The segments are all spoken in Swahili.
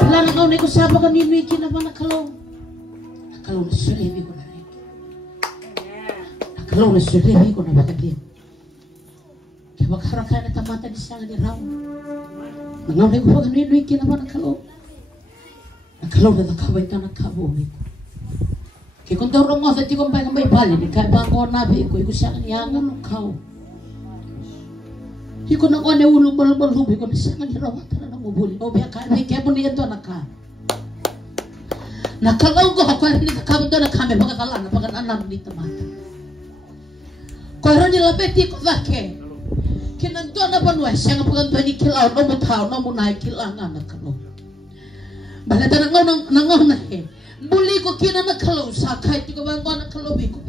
Wala na kaunay ko saba kanino ikinaman nakalaw. Nakalaw na sulibi ko na rin. Nakalaw na sulibi ko na bakadin. Kaya magharaka na tamata ni siya ni Raw. Nangaunay ko pa kanino ikinaman nakalaw. Nakalaw na nakaway ka nakabuhi ko. Kaya kung daw rong osa, di ko mbay may bali. Kaya bang ko nabi ko, iko siya kanyangan ng kao. Iko na ko na ulong balong-balong, iko na siya kaniraw at na namubuli. O biya ka, may kaya mo niya ito naka. Nakalaw ko ako, hindi kakabot doon na kami, magkakalaan, pagkananam ni tamata. Kaya rin nila beti ko vake. Kinanto na banwa, siya nga pagkanto ni kilaw, no mo tao, no mo na kilangan na kalaw. Balata nangaw na eh. Muli ko kina nakalaw sa kahit di ko ba ang nakalaw ko.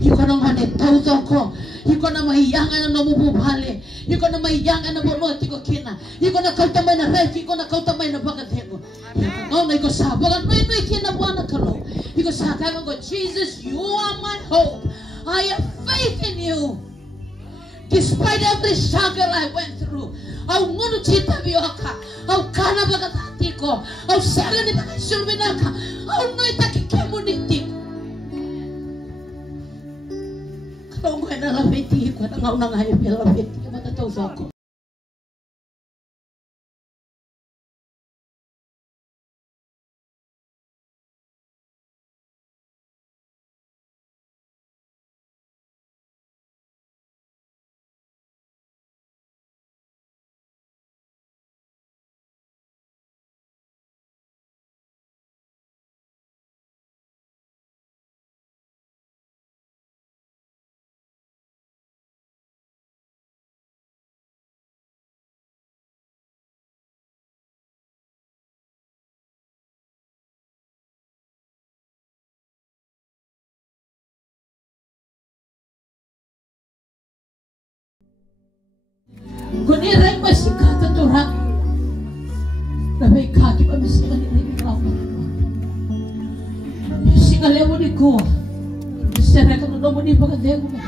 Iko na manitaw ko. Iko na mahiyangan na namububali. Iko na mahiyangan na bunot ko kina. Iko na kautamay na ref. Iko na kautamay na bagatego. Iko na iko sa bagat. May kina buwan nakalaw. Iko sa kaya ko, Jesus, you are my hope. I have faith in you. Despite every struggle I went through. Au ngunu cita bioka. Au kana bagat hati ko. Au sara ni takai sulminaka. Au noi taki kemuniti. Kalau gue na labeti ko na ngaw na ngayon pila labeti ko matataw sa ako. Kuni rin masikata tura. Labay kaki pa misika ni rin ikaw. Singalewo ni ko. Sere ka na mo ni pagkadego mo.